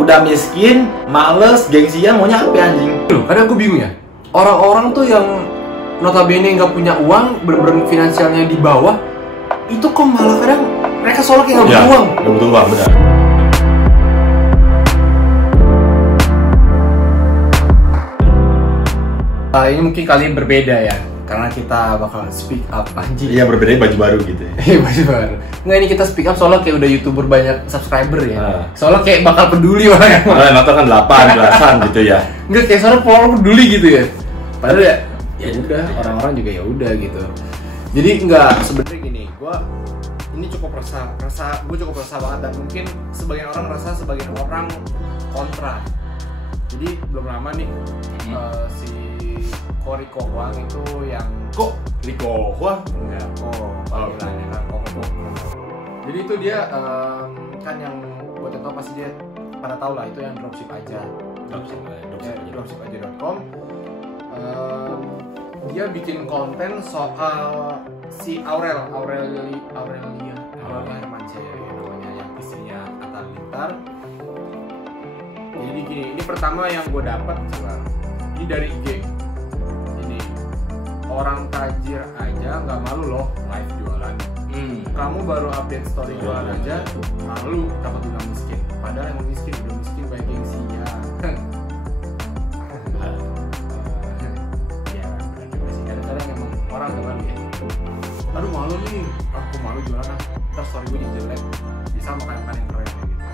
udah miskin, males, gengsian, maunya apa anjing? Loh, kadang gue bingung ya. Orang-orang tuh yang notabene nggak punya uang, bener-bener finansialnya di bawah, itu kok malah kadang mereka soalnya kayak nggak butuh uang. Nggak butuh uang, benar. Ini mungkin kali ini berbeda ya, karena kita bakal speak up anjing. Iya, berbeda baju baru gitu ya. Iya, baju baru. Nggak, ini kita speak up soalnya kayak udah YouTuber banyak subscriber ya. Soalnya kayak bakal peduli orang yang nonton kan 8, belasan gitu ya. Nggak, kayak soalnya follower peduli gitu ya. Padahal ya udah, orang-orang juga ya udah gitu. Jadi nggak, sebenarnya gini, ini cukup gue cukup resah banget, dan mungkin sebagian orang resah, sebagian orang kontra. Jadi belum lama nih si Koriko Hwang itu yang Riko Hwang? Enggak, panggilannya kan Koko. Jadi itu dia kan yang buat yang tau pasti dia pada tahu lah, itu yang dropship aja. Dropshipaja.com. Dia bikin konten soal si Aurelia Hermansyah namanya, yang istrinya Atta Halilintar. Jadi gini, ini pertama yang gue dapat coba. Ini dari IG. Ini orang tajir aja nggak malu loh live jualan. Kamu baru update story jualan aja malu takut bilang miskin. Padahal emang miskin, udah miskin banyak gengsinya. Ya, kadang-kadang emang orang nggak malu ya. Aduh malu nih, aku malu jualan ah. Terus story gue jadi jelek. Bisa makan yang keren gitu.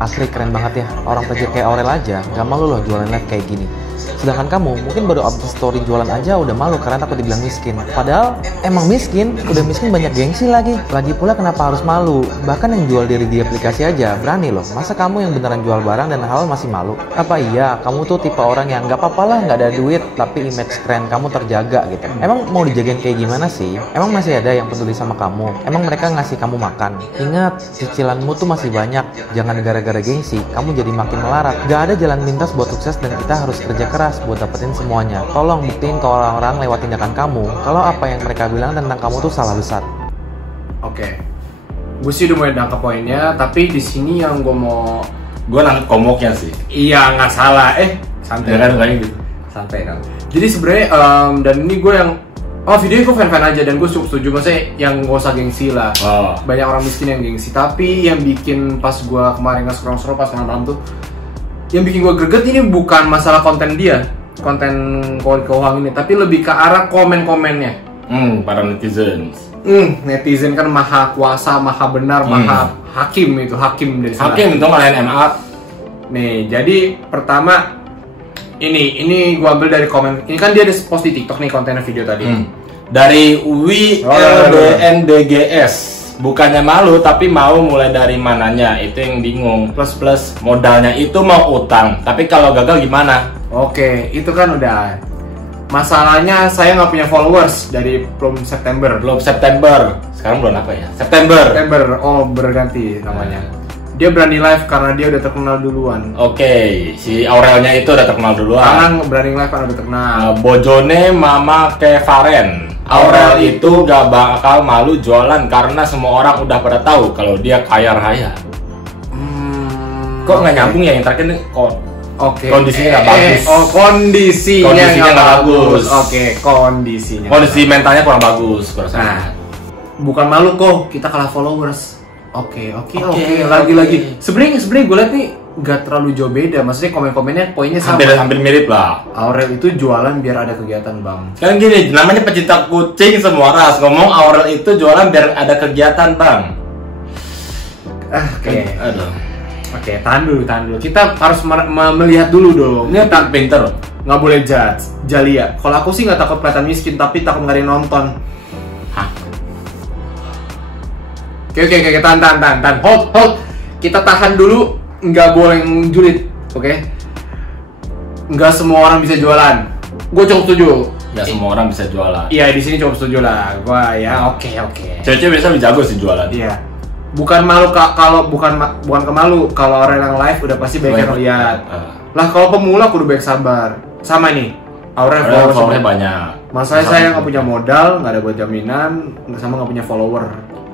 Asli keren banget ya, orang tajir kayak Aurel aja gak malu loh jualan live kayak gini. Sedangkan kamu mungkin baru update story jualan aja udah malu karena takut dibilang miskin. Padahal emang miskin, udah miskin banyak gengsi lagi. Lagi pula kenapa harus malu? Bahkan yang jual diri di aplikasi aja berani loh. Masa kamu yang beneran jual barang dan halal masih malu? Apa iya kamu tuh tipe orang yang gak apa-apa lah gak ada duit tapi image keren kamu terjaga gitu? Emang mau dijagain kayak gimana sih? Emang masih ada yang peduli sama kamu? Emang mereka ngasih kamu makan? Ingat, cicilanmu tuh masih banyak. Jangan gara-gara gengsi kamu jadi makin melarat. Gak ada jalan pintas buat sukses dan kita harus kerja keras buat dapetin semuanya. Tolong buktiin ke orang-orang lewat tindakan kamu kalau apa yang mereka bilang tentang kamu tuh salah besar. Oke. Gue sih udah mulai nangkep poinnya, tapi di sini yang gue nangkep komoknya sih. Iya, nggak salah. Santai kan kayak gitu. Santai kan. Jadi sebenarnya dan ini gue yang videonya gue fan-fan aja dan gue setuju, maksudnya yang gak usah gengsi lah. Banyak orang miskin yang gengsi, tapi yang bikin pas gue kemarin nge-scroll pas malam tuh, yang bikin gue greget ini bukan masalah konten dia, konten Koriko Hwang ini, tapi lebih ke arah komen-komennya. Para netizen. Netizen kan maha kuasa, maha benar, maha hakim itu, hakim dari sana. Hakim itu ngalahin MA. Nih, jadi pertama ini gue ambil dari komen. Ini kan dia ada post di TikTok nih konten video tadi. Dari WLDNDGS. Bukannya malu tapi mau mulai dari mananya, itu yang bingung. Plus modalnya itu mau utang, tapi kalau gagal gimana? Oke, itu kan udah. Masalahnya saya nggak punya followers dari belum September. Sekarang bulan apa ya? September. Oh, berganti namanya. Dia berani live karena dia udah terkenal duluan. Oke, si Aurelnya itu udah terkenal duluan. Sekarang berani live karena udah terkenal. Bojone Mama Kevaren. Aurel itu gak bakal malu jualan karena semua orang udah pada tahu kalau dia kaya raya. Kok nggak nyambung ya yang terakhir nih? Kondisinya nggak bagus. Kondisinya nggak bagus. Kondisi mentalnya kurang bagus. Bukan malu kok, kita kalah followers. Oke. Lagi. Sebenarnya gue lihat nih nggak terlalu jauh beda. Maksudnya komen-komennya poinnya sama. Hampir mirip lah. Aurel itu jualan biar ada kegiatan, Bang. Sekarang gini, namanya pecinta kucing semua ras. Ngomong Aurel itu jualan biar ada kegiatan, Bang. Oke, tahan dulu. Kita harus melihat dulu dong. Ini tak pinter. Nggak boleh judge. Jalia. Kalau aku sih nggak takut kelihatan miskin, tapi takut nggak ada yang nonton. Oke, tahan. Hold. Kita tahan dulu. Nggak boleh julid, oke? Nggak semua orang bisa jualan. Gue cukup setuju. Nggak semua orang bisa jualan. Iya, di sini cukup setuju lah. Gua ya, oke. Cewek-cewek biasa lebih jago sih jualan. Iya. Bukan malu kalau bukan kemalu kalau orang yang live udah pasti banyak yang lihat. Lah kalau pemula kudu baik sabar. Sama nih. Aurel followersnya banyak. Masalahnya saya nggak punya modal, nggak ada buat jaminan, sama nggak punya follower.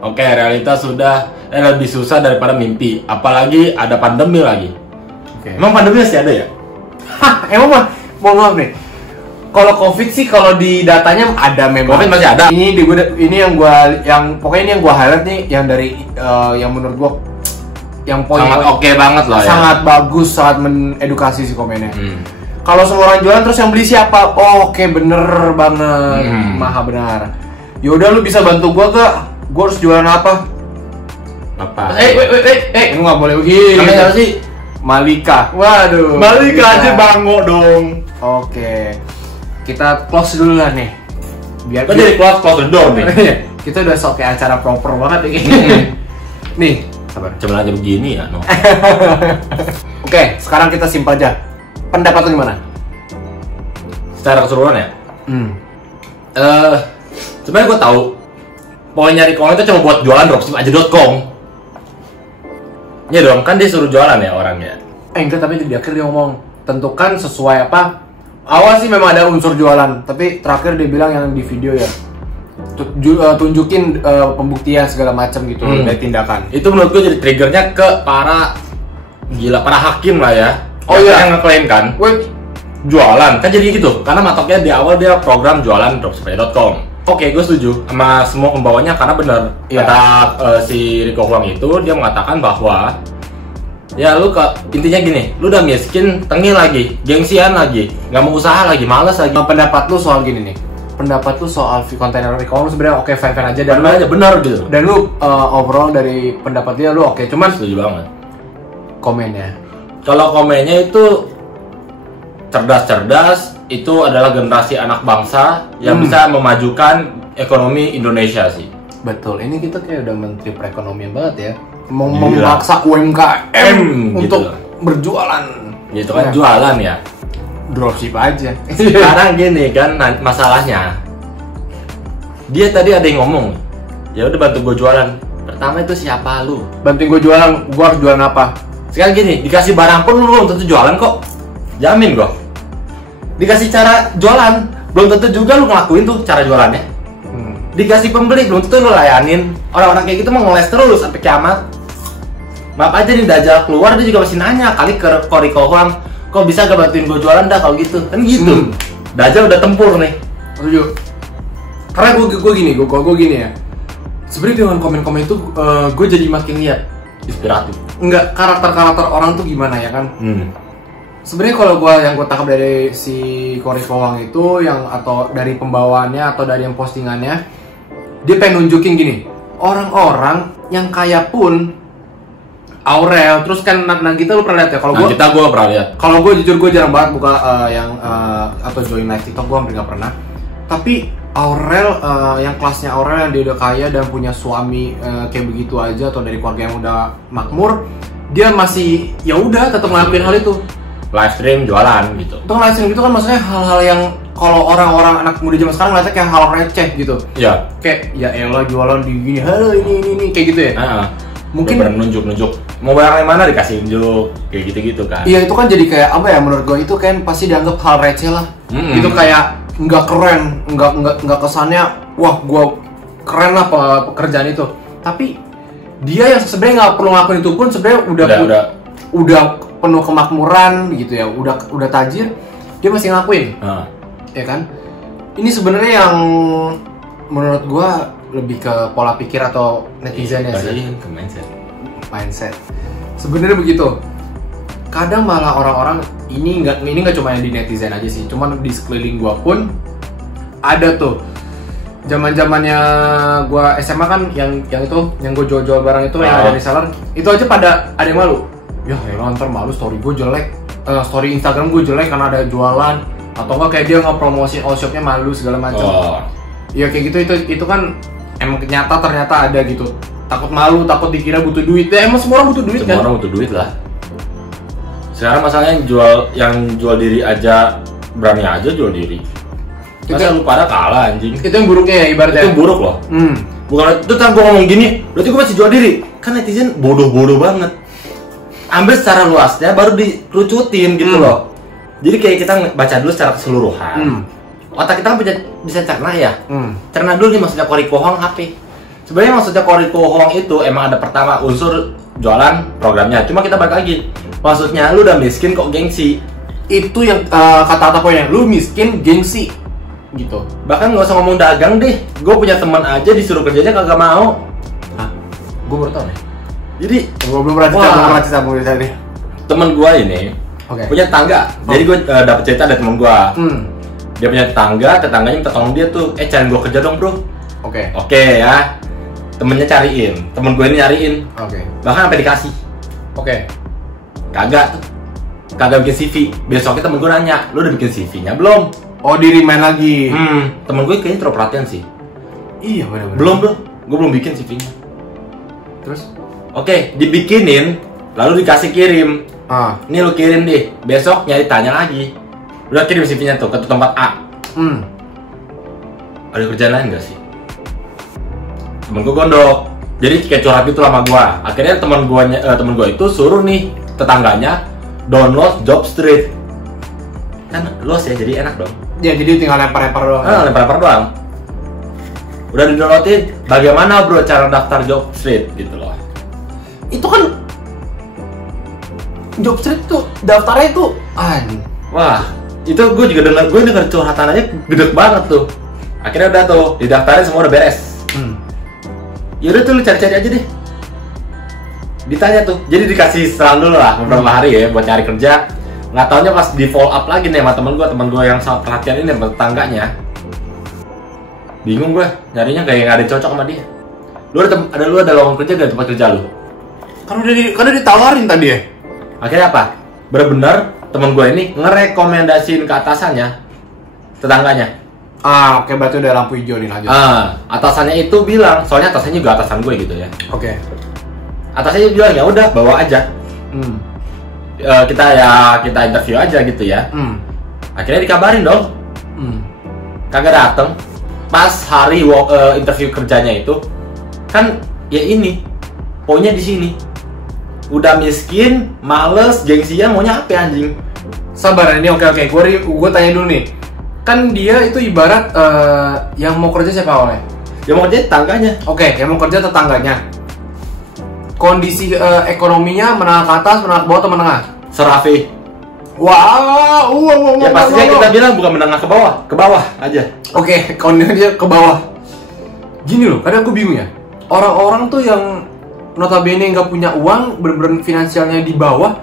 Oke, realitas sudah lebih susah daripada mimpi. Apalagi ada pandemi lagi. Oke. Emang pandemi masih ada ya? Hah, emang mah, mohon maaf nih. Kalau COVID sih kalau di datanya ada memang. COVID masih ada. Ini yang pokoknya ini yang gua highlight nih yang dari yang menurut gua yang poin Sangat oke banget lah ya. sangat bagus, sangat menedukasi sih komennya. Kalau semua orang jualan terus yang beli siapa? Oh, oke, bener banget, maha benar. Yaudah lu bisa bantu gua gak? Gua harus jualan apa? Apa? Lu nggak boleh begini. Namanya siapa sih? Malika. Waduh. Balik bisa. aja bango dong. Oke. Kita close dulu lah nih. Biar Kok jadi close the door nih? kita udah sok kayak acara proper banget nih. Nih, sabar. Cuma aja begini ya, no. Oke, sekarang kita simpel aja. Pendapat lu gimana? Secara keseluruhan ya. Sebenarnya gue tahu poin nyari konten itu cuma buat jualan dropship.com. Ya dong, kan dia suruh jualan ya orangnya. Enggak, tapi di akhir dia ngomong tentukan sesuai apa. Awal sih memang ada unsur jualan, tapi terakhir dia bilang yang di video ya tunjukin pembuktian segala macam gitu dari tindakan. Itu menurut gue jadi triggernya ke para hakim lah ya. Oh iya, yang ngeklaim kan. Wait, Jualan kan jadi gitu, karena matoknya di awal dia program jualan dropship.com. Oke, gue setuju sama semua pembawanya karena benar kata si Rico Huang itu dia mengatakan bahwa ya lu intinya gini, lu udah miskin, tengil lagi, gengsian lagi, nggak mau usaha lagi, malas lagi. pendapat lu soal gini nih. Pendapat lu soal kontainer Rico sebenarnya oke, fine-fine aja dan Benar aja benar gitu. dan lu overall dari pendapat dia lu oke, cuman Setuju banget. komennya. Kalau komennya itu cerdas-cerdas, itu adalah generasi anak bangsa yang bisa memajukan ekonomi Indonesia sih. Betul, ini kita kayak udah menteri perekonomian banget ya. Gila. Memaksa UMKM gitu. untuk berjualan. Gitu kan jualan ya. Dropship aja. Sekarang gini kan masalahnya. Dia tadi ada yang ngomong, ya udah bantu gue jualan. Pertama itu siapa lu? Bantuin gue jualan, gue harus jualan apa? Sekarang gini, dikasih barang pun lu belum tentu jualan kok. Jamin kok. Dikasih cara jualan, belum tentu juga lu ngelakuin tuh cara jualannya. Dikasih pembeli, belum tentu lu layanin. Orang-orang kayak gitu mau ngeles terus sampai kiamat. Maaf aja nih Dajjal keluar, dia juga masih nanya kali ke Rico Huang, kok bisa gak bantuin gue jualan dah kalau gitu? Kan gitu. Dajjal udah tempur nih. Setuju. Karena gue gini ya. Sebenarnya dengan komen-komen itu gue jadi makin lihat Inspiratif. enggak karakter orang tuh gimana ya kan. Sebenarnya kalau yang gue tangkap dari si Rico Huang itu yang atau dari pembawaannya atau dari yang postingannya, dia pengen nunjukin gini, orang-orang yang kaya pun Aurel, terus kan Nagita lu pernah lihat ya? Kalau gue pernah lihat. Kalau gue jujur gue jarang banget buka atau join live TikTok, gue hampir nggak pernah. Tapi Aurel yang kelasnya Aurel yang dia udah kaya dan punya suami kayak begitu aja atau dari keluarga yang udah makmur, dia masih ya udah tetap ngelakuin hal itu. Live stream jualan gitu. Untuk live stream itu kan maksudnya hal-hal yang kalau orang-orang anak muda zaman sekarang ngeliatnya kayak hal receh gitu. Iya. Kayak ya elah jualan di gini, halo ini kayak gitu ya. Mungkin nunjuk mau barang yang mana dikasih unjuk kayak gitu-gitu kan. Iya, itu kan jadi kayak apa ya, menurut gue itu kan pasti dianggap hal receh lah. Itu kayak nggak keren, nggak kesannya wah gue keren lah pekerjaan itu. Tapi dia yang sebenarnya nggak perlu ngelakuin itu pun sebenarnya udah penuh kemakmuran gitu ya, udah tajir, dia masih ngelakuin. Ya kan? Ini sebenarnya yang menurut gue lebih ke pola pikir atau netizennya sih. Ke mindset. Sebenarnya begitu. Kadang malah orang-orang ini nggak cuma yang di netizen aja sih, cuman di sekeliling gua pun ada tuh. Zaman-zamannya gua SMA kan yang gua jual-jual barang itu yang ada di reseller, itu aja pada ada yang malu. Ya ntar malu story gua jelek, story Instagram gua jelek karena ada jualan, atau enggak kayak dia nge-promosi all shopnya malu segala macam. Ya kayak gitu itu kan emang ternyata ada gitu. Takut malu, takut dikira butuh duit. Ya emang semua orang butuh duit kan? Semua orang butuh duit lah. Sekarang masalahnya yang jual diri aja berani aja jual diri. Masa lu pada kalah anjing. Itu yang buruknya ya ibaratnya. Itu buruk loh. Bukan itu kan gua ngomong gini, berarti gua masih jual diri. Kan netizen bodoh-bodoh banget. Ambil secara luasnya baru dikerucutin gitu loh. Jadi kayak kita baca dulu secara keseluruhan. Otak kita kan bisa cerna ya. Cerna dulu nih maksudnya Rico Huang apa? Sebenarnya maksudnya Koriko Hoang itu emang ada pertama unsur jualan programnya. Cuma kita balik lagi. Maksudnya lu udah miskin kok gengsi. Itu yang kata-kata poinnya, lu miskin gengsi gitu. Bahkan nggak usah ngomong dagang deh. Gue punya teman aja disuruh kerjanya kagak mau. Hah? Gue baru tau nih. Jadi Gue belum pernah cerita, belum pernah nih. temen gue ini punya tetangga. Jadi gue dapet cerita dari temen gue. Dia punya tetangganya minta tolong dia tuh, cariin gue kerja dong bro. Oke ya. Temennya cariin, temen gue ini nyariin. Bahkan sampai dikasih. Kagak tuh. Kagak bikin CV. Besoknya temen gue nanya, lu udah bikin CV-nya belum? Oh, di remind lagi. Temen gue kayaknya terlalu perhatian sih. Iya benar-benar. Belum bro, gue belum bikin CV-nya. Terus? Oke, dibikinin, lalu dikasih kirim. Ini lu kirim deh, besoknya ditanya lagi. Udah kirim CV-nya tuh ke tempat A. Ada kerjaan lain gak sih? Temen gue gondok. Jadi kayak curhat gitu sama gue. Akhirnya temen gue itu suruh nih tetangganya download Jobstreet. Kan luas ya, jadi enak dong. Ya, jadi tinggal lempar-lempar doang. Lempar-lempar doang. Udah di-downloadin, bagaimana bro cara daftar Jobstreet gitu loh. Itu kan Jobstreet tuh daftarnya tuh wah, itu gue juga denger curhatan aja gede banget tuh. Akhirnya udah tuh didaftarin, semua udah beres. Yaudah tuh lu cari-cari aja deh. Ditanya tuh, jadi dikasih selang dulu lah beberapa hari ya buat nyari kerja. Nggak taunya pas di follow up lagi nih sama temen gue yang sangat perhatian ini, tetangganya. Bingung gue, nyarinya kayak nggak ada yang cocok sama dia. Lu ada lowongan kerja gak tempat kerja lu? Kan udah ditawarin tadi ya. Akhirnya apa? Bener-bener temen gue ini ngerekomendasiin ke atasannya, tetangganya. Oke, berarti udah lampu hijau nih, lanjut. Atasannya itu bilang, soalnya atasannya juga atasan gue gitu ya. Atasnya bilang ya udah bawa aja. Kita interview aja gitu ya. Akhirnya dikabarin dong. Kagak dateng. Pas hari interview kerjanya itu kan ya ini poinnya di sini. Udah miskin, males, gengsian, maunya apa anjing? Sabar ini, oke. Gue tanya dulu nih. Kan dia itu ibarat yang mau kerja siapa awalnya? Yang mau kerja tetangganya. Yang mau kerja tetangganya. Kondisi ekonominya menengah ke atas, menengah ke bawah atau menengah? Serafi. Wow. Ya pastinya kita bilang bukan menengah ke bawah aja. Kondisinya dia ke bawah. Gini loh, kadang aku bingung ya. Orang-orang tuh yang notabene nggak punya uang, bener-bener finansialnya di bawah,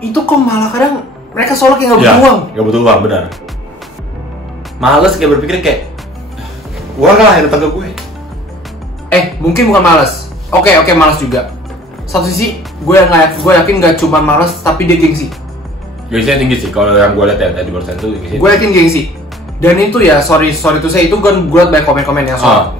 itu kok malah kadang mereka soalnya kayak nggak butuh uang. Nggak butuh uang, benar. Males kayak berpikir kayak uang lah yang datang ke gue. Mungkin bukan males. Oke, males juga. Satu sisi, gue yakin nggak cuma males, tapi dia gengsi. Gengsinya tinggi sih, kalau yang gue lihat ya tadi barusan itu gengsi. Gue yakin gengsi. Dan itu ya, sorry tuh saya itu gue liat banyak komen-komen yang soal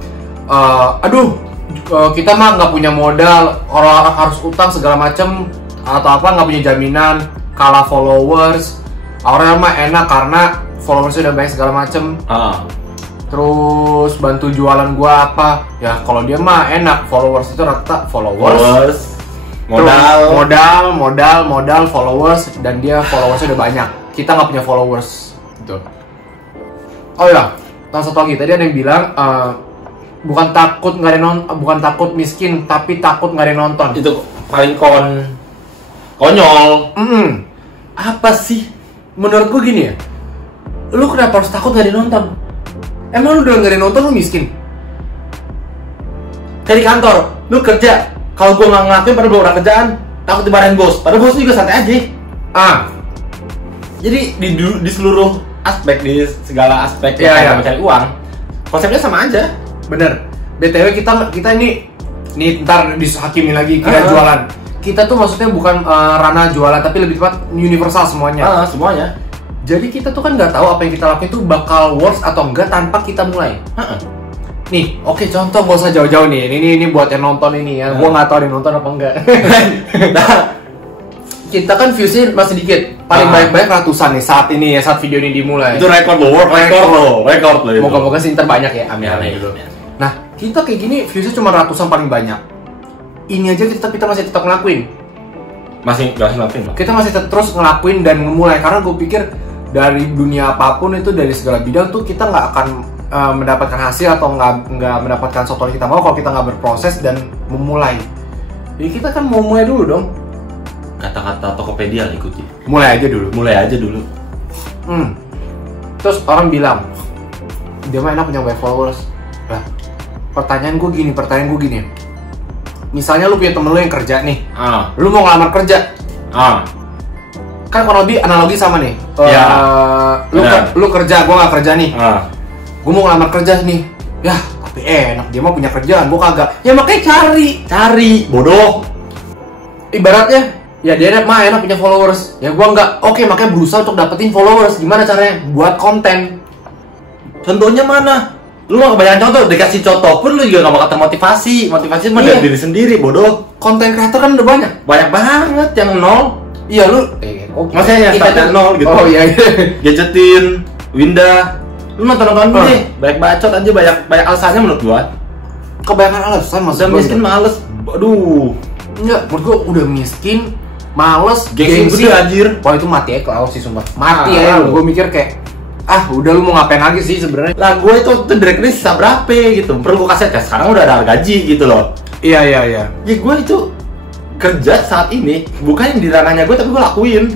kita mah nggak punya modal, orang harus utang segala macem atau apa, nggak punya jaminan, kalah followers. Orang mah enak karena followersnya udah banyak segala macem. Terus bantu jualan gua apa? Ya kalau dia mah enak, followers itu rata followers. Modal followers, dan dia followersnya udah banyak. Kita nggak punya followers gitu. Oh ya, satu lagi tadi ada yang bilang bukan takut nggak ada bukan takut miskin, tapi takut nggak ada yang nonton. Itu paling konyol. Apa sih? Menurut gua gini ya, lu kenapa harus takut nggak ada yang nonton? Emang lu udah nggak ada yang nonton, lu miskin? Kayak di kantor, lu kerja, kalau gua nggak ngelakuin pada orang kerjaan, takut dimarahin bos. Padahal bos juga santai aja. Jadi di seluruh aspek, di segala aspek yang mencari uang, konsepnya sama aja. Bener. BTW kita ini ntar dihakimi lagi kira jualan. Kita tuh maksudnya bukan ranah jualan, tapi lebih tepat universal semuanya. Semuanya. Jadi kita tuh kan nggak tahu apa yang kita lakuin itu bakal works atau enggak tanpa kita mulai. Nih, contoh nggak usah jauh-jauh nih. Ini buat yang nonton ini ya. Gua nggak tahu ada yang nonton apa enggak. Kita kan viewsnya masih dikit. Paling banyak ratusan nih saat ini ya, saat video ini dimulai. Itu rekor loh itu. Moga-moga sih ntar banyak ya. Amin. Nah, kita kayak gini viewsnya cuma ratusan paling banyak. Ini aja kita masih tetap ngelakuin. Masih ngelakuin. Kita masih terus ngelakuin dan memulai, karena gue pikir dari dunia apapun itu, dari segala bidang tuh kita nggak akan mendapatkan hasil atau nggak mendapatkan sesuatu yang kita mau kalau kita nggak berproses dan memulai. Jadi kita kan mau mulai dulu dong. Kata-kata Tokopedia lah ikuti. Mulai aja dulu. Terus orang bilang dia mah enak punya banyak followers. Lah, pertanyaan gue gini. Misalnya lu punya temen lu yang kerja nih, lu mau ngelamar kerja, kan kurang lebih analogi sama nih. Lu kerja, gue nggak kerja nih. Gue mau ngelamar kerja nih, ya tapi enak dia mah punya kerjaan, gue kagak. Ya makanya cari, bodoh. Ibaratnya, ya dia enak punya followers, ya gue nggak. Oke, makanya berusaha untuk dapetin followers. Gimana caranya? Buat konten. Contohnya mana? Lu gak kebanyakan contoh, dikasih contoh pun lu juga gak bakal termotivasi. Motivasi mah dari diri sendiri, bodoh. Konten creator kan udah banyak. Banyak banget yang nol. Iya lu. Maksudnya yang startnya nol gitu. Oh iya. Gadgetin, Winda. Lu nonton dulu deh. Banyak bacot aja, banyak alasannya menurut gua. Kebanyakan alasan maksud gua. Miskin males. Aduh. Enggak, menurut gua udah miskin, males, gengsi anjir. Wah itu mati ya kalau sih sumpah. Mati ya. Gua mikir kayak udah lu mau ngapain lagi sih sebenarnya? Lah gue itu directly sisa berapa gitu. Perlu gue kasih tes. Sekarang udah ada gaji gitu loh. Iya. Ya gue itu kerja saat ini bukan yang di ranahnya gue tapi gue lakuin.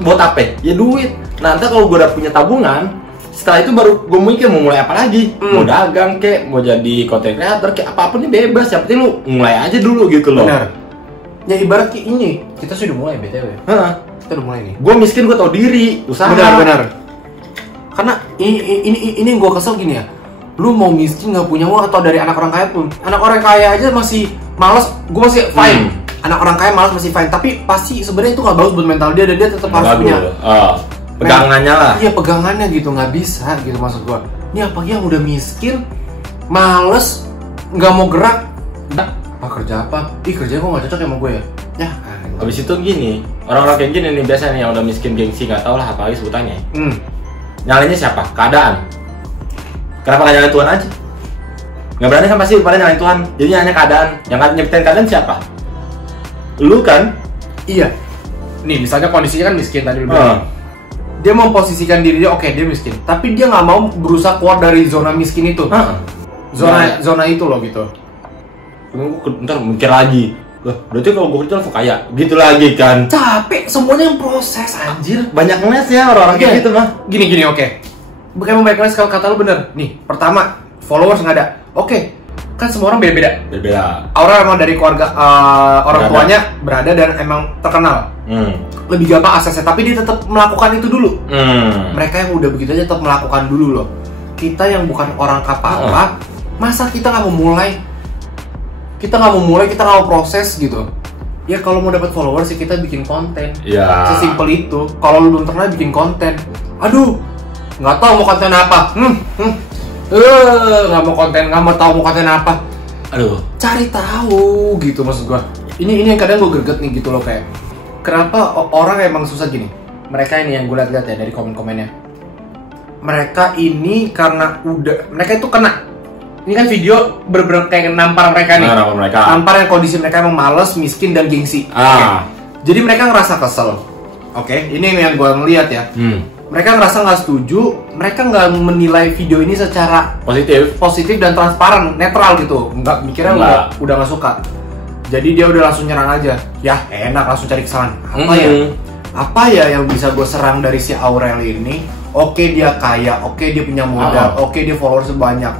Buat apa? Ya duit. Nanti kalau gue udah punya tabungan, setelah itu baru gue mikir mau mulai apa lagi. Mau dagang kek, mau jadi content creator kek, apapun ini bebas. Yang penting lu mulai aja dulu gitu loh. Benar. Ya ibarat kayak ini, kita sudah mulai BTW. Kita udah mulai nih. Gue miskin gue tau diri, usaha. Benar. Karena ini yang gue kesel gini ya, lu mau miskin nggak punya uang atau dari anak orang kaya pun, anak orang kaya aja masih malas, gue masih fine. Anak orang kaya malas masih fine, tapi pasti sebenarnya itu nggak bagus buat mental dia dan dia tetap harus punya pegangannya lah. Iya pegangannya gitu, nggak bisa gitu maksud gue. Ini apalagi yang udah miskin, males, nggak mau gerak, kerja apa? Kerja kok nggak cocok sama gue ya? Ya. Habis itu gini, orang-orang kayak gini nih biasanya yang udah miskin gengsi nggak tau lah apalagi sebutannya. Nyalainnya siapa? Keadaan. Kenapa nggak nyalain Tuhan aja? Nggak berani kan pasti pada nyalain Tuhan. Jadi nyalainnya keadaan. Yang nyiptain keadaan siapa? Lu kan? Iya. Nih misalnya kondisinya kan miskin tadi lu bilang. Dia mau posisikan diri dia, oke dia miskin. Tapi dia nggak mau berusaha keluar dari zona miskin itu. Zona itu loh gitu. Ntar mikir lagi. Berarti kalau gue kerja langsung kaya, gitu lagi kan? Capek, semuanya yang proses anjir. Banyak ngeles ya orang-orang kayak gitu mah. Gini oke. Bukan banyak ngeles kalau kata lu bener. Nih, pertama followers nggak ada. Oke, kan semua orang beda-beda. Orang emang dari keluarga orang tuanya berada dan emang terkenal. Lebih gampang aksesnya, tapi dia tetap melakukan itu dulu. Mereka yang udah begitu aja tetap melakukan dulu loh. Kita yang bukan orang apa-apa, masa kita nggak mau mulai? Kita nggak mau proses gitu. Ya kalau mau dapat followers sih kita bikin konten. Sesimpel itu. Kalau lu belum pernah bikin konten, aduh, nggak tahu mau konten apa. Nggak mau tahu mau konten apa. Aduh. Cari tahu gitu maksud gua. Ini yang kadang gua greget nih gitu loh kayak. Kenapa orang emang susah gini? Mereka ini yang gue lihat ya dari komen-komennya. Mereka ini karena mereka itu kena. Ini kan video bener-bener kayak nampar mereka nih. Nampar yang kondisi mereka emang males, miskin, dan gengsi. Jadi mereka ngerasa kesel. Ini yang gue ngeliat ya. Mereka ngerasa nggak setuju. Mereka nggak menilai video ini secara positif dan transparan, netral gitu. Nggak mikirnya udah nggak suka. Jadi dia udah langsung nyerang aja. Ya enak langsung cari kesalahan. Apa ya yang bisa gue serang dari si Aurel ini? Oke dia kaya, oke dia punya modal, oke dia followers banyak.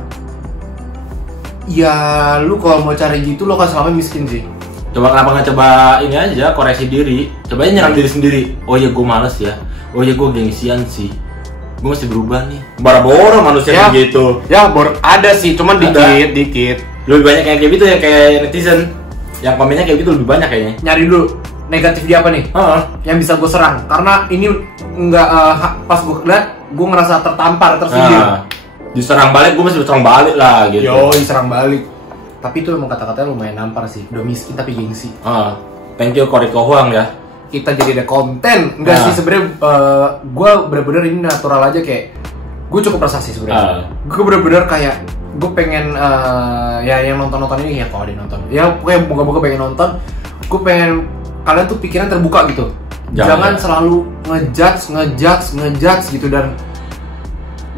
Ya lu kalau mau cari gitu lo kan selama miskin sih. Coba kenapa nggak coba ini aja koreksi diri. Coba nyerang diri sendiri. Oh ya gue males ya. Oh ya gue gengsian sih. Gue masih berubah nih. Boro-boro manusia kayak gitu. Ya ada sih, cuman dikit. Lebih banyak kayak gitu ya kayak netizen. Yang komennya kayak gitu lebih banyak kayaknya. Nyari dulu negatif dia apa nih? Yang bisa gue serang. Karena ini nggak pas gue lihat gue ngerasa tertampar, tersindir. Diserang balik, gue masih serang balik lah gitu. Diserang balik. Tapi itu emang kata-katanya lumayan nampar sih. Udah miskin tapi gengsi. Thank you Koriko Huang ya. Kita jadi ada konten. Enggak sih sebenarnya gue bener-bener ini natural aja kayak gue cukup resah sih sebenarnya. Gue bener-bener kayak gue pengen ya yang nonton ini ya kalau dia nonton. Ya pokoknya moga-moga pengen nonton. Gue pengen kalian tuh pikiran terbuka gitu. Jangan selalu ngejudge gitu dan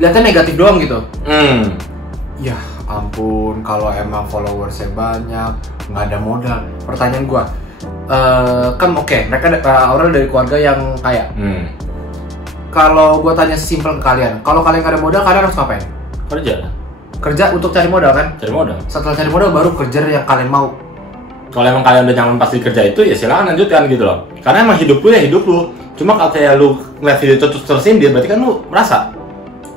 lihatnya negatif doang gitu. Hmm. Ya ampun, kalau emang followersnya banyak, nggak ada modal. Pertanyaan gua, kan oke, mereka Aurel dari keluarga yang kaya. Kalau gua tanya simpel ke kalian, kalau kalian nggak ada modal, kalian harus ngapain? Kerja untuk cari modal kan? Cari modal. Setelah cari modal baru kerja yang kalian mau. Kalau emang kalian udah nyaman pasti kerja itu, ya silakan lanjutkan gitu loh. Karena emang hidup lu ya hidup lu. Cuma kalau kayak lu ngeliat video terus-terusin dia, berarti kan lu merasa.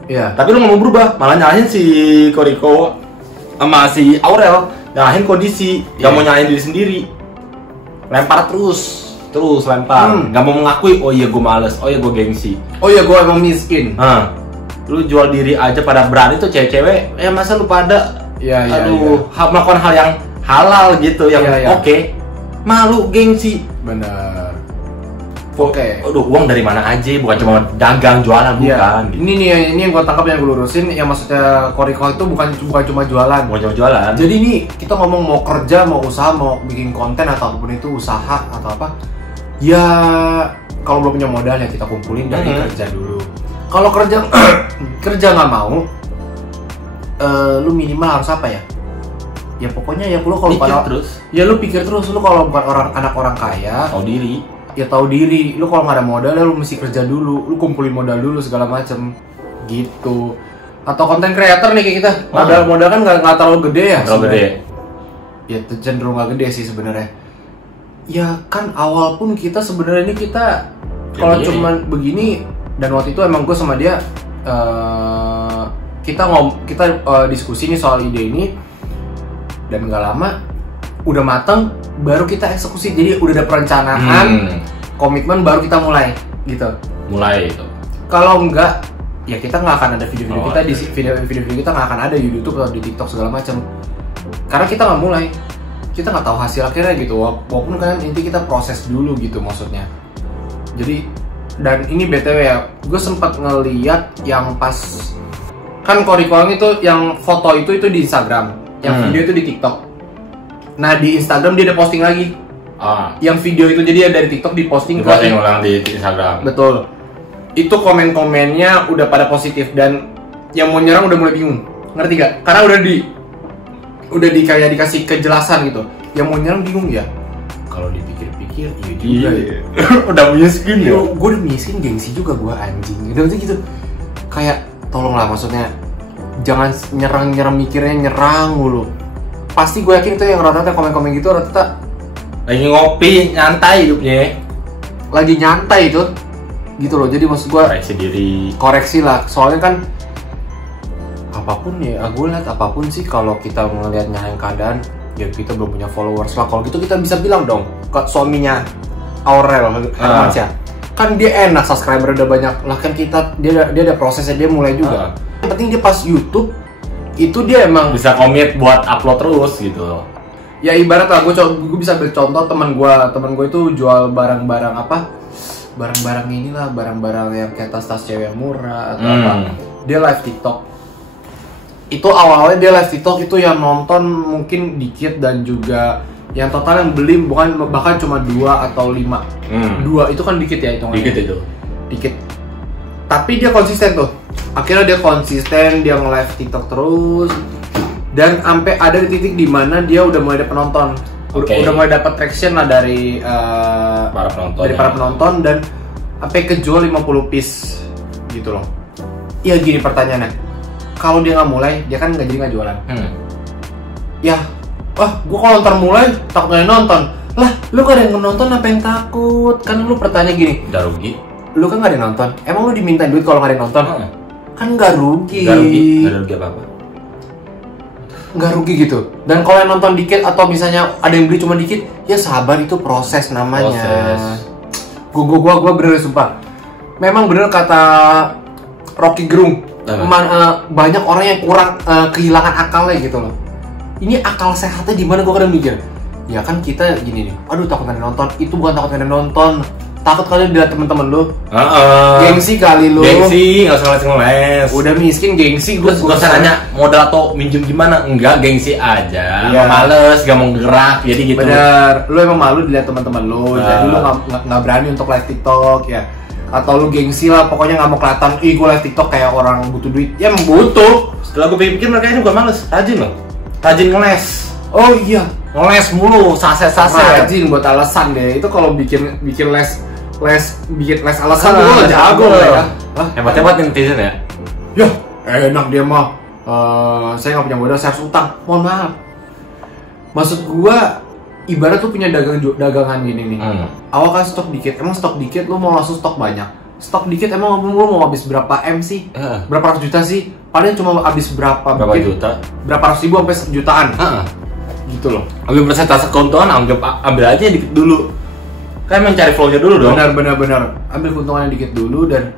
Iya. Tapi lu nggak mau berubah, malah nyalahin si Koriko sama si Aurel, nyalahin kondisi, nggak mau nyalahin diri sendiri. Lempar terus lempar. Nggak mau mengakui, oh iya gue males, oh iya gue gengsi. Oh iya gue emang miskin. Lu jual diri aja pada berani tuh cewek-cewek, masa lu pada melakukan hal yang halal gitu, yang oke. Malu, gengsi. Bener. Oke. Aduh, uang dari mana aja, bukan cuma dagang jualan, bukan. Gitu. Ini yang gue tangkap, yang gue lurusin, yang maksudnya Koriko itu bukan cuma jualan. Bukan cuma jualan. Jadi ini kita ngomong mau kerja, mau usaha, mau bikin konten atau apapun itu, usaha atau apa. Ya kalau belum punya modal ya kita kumpulin dari kerja dulu. Kalau kerja nggak mau, lu minimal harus apa ya? Ya pokoknya ya lu kalau lu pikir terus, lu kalau bukan anak orang kaya, tahu diri. Ya tahu diri, lu kalau nggak ada modal ya lu mesti kerja dulu, lu kumpulin modal dulu segala macem, gitu. Atau konten creator nih kayak kita, modal kan nggak terlalu gede ya? Terlalu gede. Ya cenderung nggak gede sih sebenarnya. Ya kan awal pun kita sebenarnya ini kita kalau cuman begini. Dan waktu itu emang gue sama dia kita diskusi nih soal ide ini, dan nggak lama udah mateng baru kita eksekusi. Jadi udah ada perencanaan, komitmen, baru kita mulai gitu. Mulai itu. Kalau enggak ya kita nggak akan ada video-video kita di video-video kita nggak akan ada di YouTube atau di TikTok segala macam. Karena kita nggak mulai, kita nggak tahu hasil akhirnya gitu. Walaupun kan inti kita proses dulu gitu maksudnya. Jadi dan ini BTW ya, gue sempat ngeliat yang pas kan Koriko itu yang foto itu di Instagram, yang video itu di TikTok. Nah di Instagram dia ada posting lagi. Yang video itu jadi dari TikTok diposting ulang di Instagram. Betul. Itu komen-komennya udah pada positif, dan yang mau nyerang udah mulai bingung. Ngerti gak? Karena udah kayak dikasih kejelasan gitu. Yang mau nyerang bingung ya. Kalau dipikir-pikir, iya juga ya. Udah miskin ya? Gue udah miskin, gengsi juga gue, anjing. Udah gitu. Kayak, tolonglah maksudnya, jangan nyerang mikirnya nyerang mulu. Pasti gue yakin itu yang rata-rata komen-komen gitu, rata-rata lagi ngopi, nyantai hidupnya. Lagi nyantai itu. Gitu loh, jadi maksud gue koreksi diri. Koreksi lah, soalnya kan apapun ya, gue lihat apapun sih kalau kita ngelihat nyalain keadaan, ya kita belum punya followers lah. Kalau gitu kita bisa bilang dong ke suaminya Aurel Hermansyah, kan dia enak, subscriber udah banyak lah, kan dia ada prosesnya, dia mulai juga. Yang penting dia pas YouTube itu dia emang bisa komit buat upload terus gitu. Ya ibarat lah, gue bisa ambil contoh teman gue itu jual barang-barang apa, barang-barang inilah, barang-barang yang kayak tas-tas cewek murah atau apa. Dia live TikTok. Itu awalnya dia live TikTok itu yang nonton mungkin dikit, dan juga yang total yang beli bahkan cuma 2 atau 5. 2 itu kan dikit ya hitungannya. Dikit itu. Dikit. Tapi dia konsisten tuh. Akhirnya dia konsisten, dia nge-live TikTok terus. Dan sampai ada di titik di mana dia udah mulai ada penonton. Udah mulai dapat traction lah dari para penonton, dan sampai kejual 50 piece gitu loh. Iya gini pertanyaannya, kalau dia nggak mulai, dia kan nggak jualan. Ya, gue kalau ntar mulai takut nggak nonton. Lah, lu gak ada yang nonton, apa yang takut? Kan lu pertanyaan gini. Udah rugi. Lu kan gak ada yang nonton. Emang lu diminta duit kalau nggak ada yang nonton? Kan nggak rugi. Nggak rugi apa-apa. Nggak rugi gitu. Dan kalau yang nonton dikit atau misalnya ada yang beli cuma dikit, ya sabar, itu proses namanya. Gue bener sumpah. Memang bener kata Rocky Gerung. Banyak orang yang kurang kehilangan akalnya gitu loh. Ini akal sehatnya di mana, gue kadang mikir. Ya kan kita gini nih, aduh takut gak ada nonton. Itu bukan takut gak ada nonton, takut kali dilihat temen-temen lu. Gengsi kali lu. Gengsi, gak usah ngeles. Udah miskin gengsi. Gue gak usah nanya modal atau minjem gimana. Enggak, gengsi aja. Emang males, gak mau gerak, jadi gitu. Bener, lu emang malu dilihat teman-teman lu. Jadi lu gak berani untuk live TikTok ya. atau lu gengsi lah, pokoknya nggak mau kelihatan, ih gue live TikTok kayak orang butuh duit. Ya emang butuh. Setelah gue pikir mereka ini bukan males, rajin loh. Rajin ngeles. Oh iya, Ngeles mulu, saset-saset. rajin buat alasan deh. Itu kalau bikin bikin les alasan Ah, gue jago lah ya. Hebat-hebat netizen ya. Ya, enak dia mah. Saya nggak punya modal, saya harus utang. Mohon maaf. Maksud gua, ibarat tuh punya dagangan gini nih. Awal kan stok dikit, emang stok dikit lu mau langsung stok banyak. Stok dikit emang lu mau habis berapa M sih? Berapa ratus juta sih? Paling cuma habis berapa Juta? Berapa ratus ribu sampai sejutaan. Gitu loh. Ambil persentase keuntungan, ambil aja dikit dulu. Kan mencari flow-nya dulu dong. Benar. Ambil keuntungannya dikit dulu dan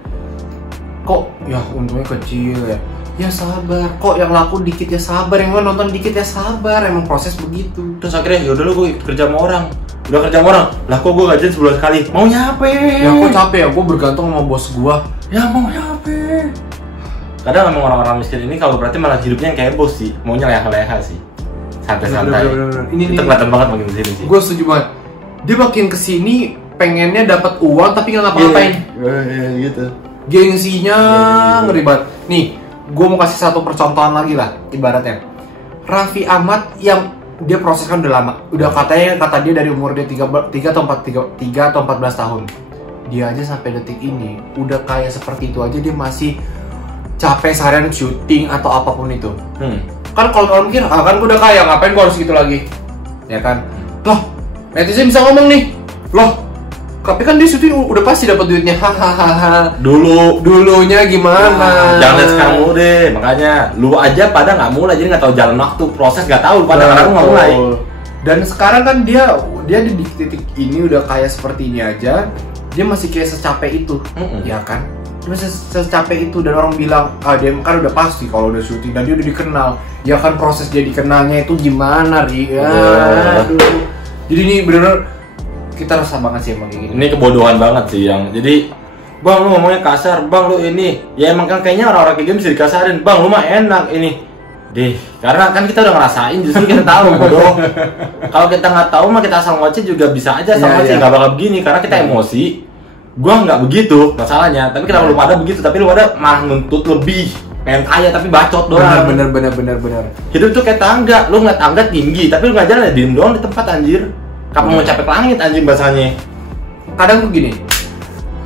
kok ya untungnya kecil ya. Ya sabar, kok yang laku dikit ya sabar, yang nonton dikit ya sabar, emang proses begitu. Terus akhirnya yaudah lu gue kerja sama orang. Udah kerja sama orang, lah kok gue gajian sebulan sekali. Maunya apa? Ya kok capek ya, gue bergantung sama bos gue. Ya maunya apa? Kadang memang orang-orang miskin ini kalau berarti malah hidupnya yang kayak bos sih. Maunya leha-leha sih. Santai-santai. Bener. Ini itu kelihatan banget makin kesini sih. Gue setuju banget. Dia makin kesini pengennya dapat uang tapi nggak ngapa-ngapain. Gitu. Gengsinya ngeri banget. Nih, gue mau kasih satu percontohan lagi lah, ibaratnya Raffi Ahmad yang dia proses kan udah lama, udah kata dia dari umur dia 3 atau 14 tahun, dia aja sampai detik ini udah kayak seperti itu aja, dia masih capek seharian syuting atau apapun itu. Kan kalau orang mikir, kan gue udah kaya, ngapain gue harus gitu lagi, ya kan? Loh, netizen bisa ngomong nih, loh tapi kan dia syuting udah pasti dapat duitnya, hahaha. Dulunya gimana? Jangan lihat sekarang mulu deh, makanya lu aja pada nggak mulai, jadi nggak tahu jalan waktu, proses nggak tahu, pada karena lu nggak mulai. Dan sekarang kan dia di titik ini udah kayak seperti ini aja, dia masih kayak secapek itu, ya kan? Dia masih secapek itu dan orang bilang, dia kan udah pasti kalau udah syuting dan dia udah dikenal, ya kan proses dia dikenalnya itu gimana, Ri? Aduh. Jadi ini bener-bener kita rasa banget sih emang kayak gini. Ini kebodohan banget sih yang jadi, bang lu ngomongnya kasar, bang lu ini, ya emang kan kayaknya orang-orang kayak gini bisa dikasarin, bang lu mah enak ini, deh, karena kan kita udah ngerasain, justru kita tahu bodoh. Kalau kita nggak tahu mah kita asal ngoceh juga bisa aja sama sih, nggak bakal begini, karena kita emosi. Gua nggak begitu masalahnya, tapi kenapa lu pada begitu, tapi lu pada malah nuntut lebih, pengen kaya tapi bacot doang. Bener. Hidup tuh kayak tangga, lu ngeliat tangga tinggi, tapi lu nggak jalan, ya diem doang di tempat anjir. Kamu mau capek langit anjing bahasanya. Kadang tuh gini,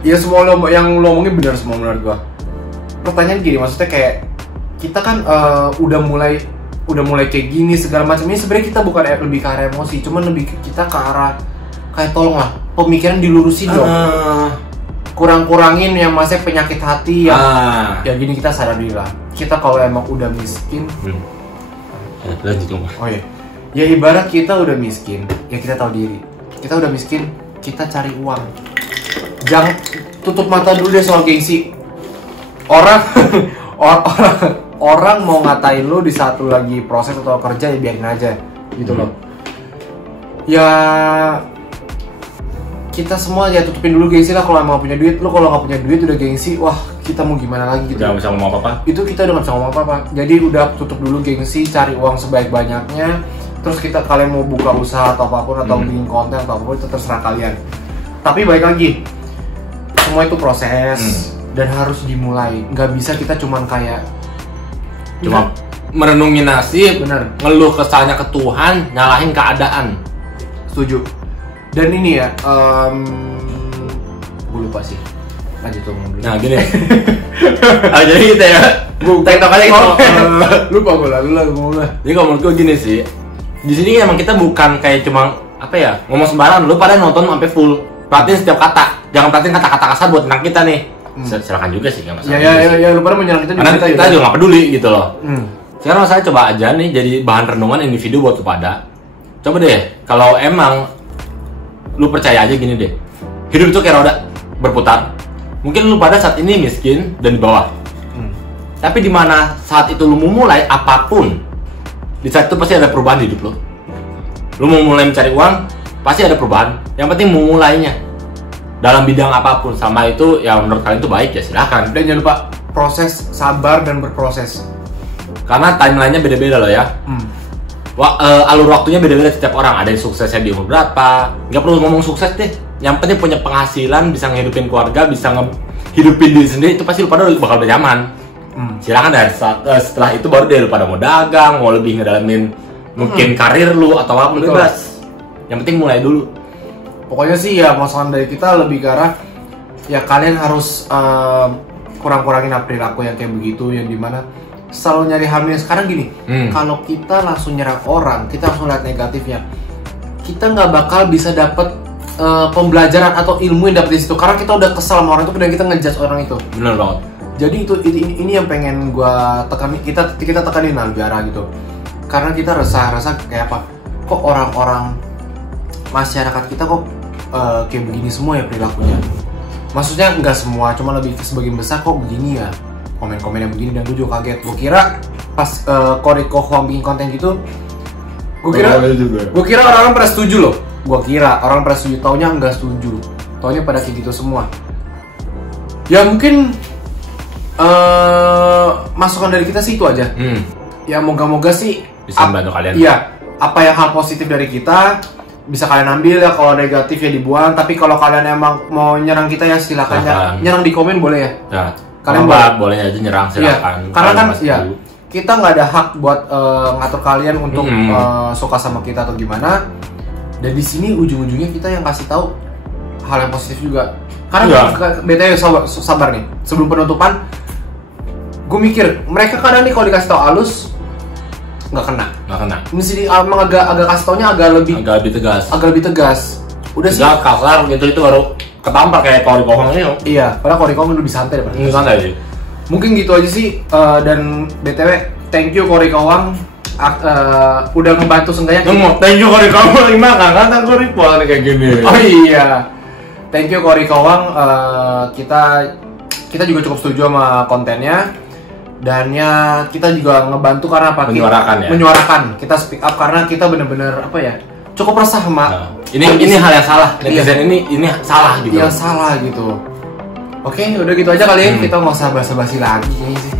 ya semua yang lo omongin benar semua menurut gua. Pertanyaan gini, maksudnya kayak kita kan udah mulai kayak gini segala macam ini, sebenarnya kita bukan lebih ke arah emosi, cuman lebih kita ke arah kayak tolong lah pemikiran dilurusin dong. Kurang-kurangin yang masih penyakit hati yang ya gini, kita sadar diri lah. Kita kalau emang udah miskin, lanjut dong. oh iya. Ya ibarat kita udah miskin, ya kita tahu diri. Kita udah miskin, kita cari uang. Jangan tutup mata dulu deh soal gengsi. Orang mau ngatain lu di saat lu lagi proses atau kerja, ya biarin aja, gitu loh. Ya kita semua ya tutupin dulu gengsi lah kalau emang punya duit. Lu kalau nggak punya duit udah gengsi, wah kita mau gimana lagi gitu. Gak bisa ngomong apa-apa. Itu kita udah nggak bisa ngomong apa-apa. Jadi udah tutup dulu gengsi, cari uang sebaik-banyaknya. Terus kalian mau buka usaha atau apapun atau bikin konten atau apapun, itu terserah kalian. Tapi balik lagi, semua itu proses dan harus dimulai. Nggak bisa kita cuma merenungi nasib, bener, ngeluh kesalnya ke Tuhan, nyalahin keadaan. Setuju. Dan ini ya, gue lupa sih. Lanjut ngomong dulu. Nah gini. Jadi kita ya, TikTok aja gitu. Lupa gue lah, ngomong lah. Jadi kalau menurut gue gini sih, di sini emang kita bukan kayak cuma apa ya, ngomong sembarangan. Lu pada nonton sampai full, perhatiin setiap kata, jangan perhatiin kata-kata kasar buat tentang kita nih. Silakan juga sih, nggak masalah. Ya, lu pada menyerang kita. Karena kita juga nggak peduli gitu loh. Sekarang saya coba aja nih jadi bahan renungan individu buat kepada. Coba deh, kalau emang lu percaya aja gini deh, hidup itu kayak roda berputar. Mungkin lu pada saat ini miskin dan di bawah. Tapi di mana saat itu lu mau mulai apapun, di saat itu pasti ada perubahan di hidup lu. Lu mau mulai mencari uang, pasti ada perubahan. Yang penting mau mulainya dalam bidang apapun, sama itu yang menurut kalian itu baik ya silahkan. Dan jangan lupa proses, sabar dan berproses. Karena timelinenya beda-beda loh ya. Alur waktunya beda-beda setiap orang. Ada yang suksesnya di umur berapa? Nggak perlu ngomong sukses deh. yang penting punya penghasilan, bisa ngehidupin keluarga, bisa ngehidupin diri sendiri, itu pasti lu pada bakal udah nyaman. Silakan dari setelah itu baru deh lu pada mau dagang, mau lebih ngedalamin mungkin karir lu atau apa, bebas. Yang penting mulai dulu. Pokoknya sih ya masukan dari kita lebih ke arah ya kalian harus kurang-kurangin perilaku yang kayak begitu, yang dimana selalu nyari hal minus. Sekarang gini, kalau kita langsung nyerang orang, kita langsung lihat negatifnya, kita nggak bakal bisa dapet pembelajaran atau ilmu yang dapet di situ, karena kita udah kesal sama orang itu dan kita ngejudge orang itu. Bener banget. Jadi ini yang pengen gua tekanin, kita tekanin biara gitu, karena kita resah kayak apa, kok orang-orang masyarakat kita kok kayak begini semua ya perilakunya. Maksudnya nggak semua, cuma lebih sebagian besar kok begini ya, komen-komen yang begini. Dan gue juga kaget, gue kira pas Koriko Huang bikin konten gitu, gue kira orang-orang pada setuju loh. Gue kira orang pada setuju, taunya nggak setuju, taunya pada kayak gitu semua. Ya mungkin masukan dari kita sih itu aja. Ya moga-moga sih bisa membantu kalian. Iya, apa yang hal positif dari kita bisa kalian ambil ya, kalau negatif ya dibuang. Tapi kalau kalian emang mau nyerang kita ya silakan. Nyerang di komen boleh ya. Ya, kalian boleh aja nyerang, silakan. Ya, karena kan ya kita nggak ada hak buat ngatur kalian untuk suka sama kita atau gimana. Dan di sini ujung-ujungnya kita yang kasih tahu hal yang positif juga. Karena BTW sabar nih, sebelum penutupan, gue mikir mereka kadang nih kalau dikasih tahu halus nggak kena. Mesti emang agak kasih taunya agak lebih tegas. Udah sih kasar gitu, itu baru ketampar kayak Koriko Huang ini. Iya, padahal Koriko Huang lebih santai daripada ini. Santai sih. Mungkin gitu aja sih. Dan BTW thank you Koriko Huang udah ngebantu seenggaknya. Thank you Koriko Huang, gimana kan Koriko Huang kayak gini. Oh iya, thank you Koriko Huang. Kita juga cukup setuju sama kontennya. Dan ya kita juga ngebantu karena apa? Menyuarakan. Kita speak up karena kita bener-bener apa ya? Cukup resah sama ini hal yang salah. Netizen ini salah gitu. Yang salah gitu. Oke, udah gitu aja kali ya. Kita nggak usah basa-basi lagi sih.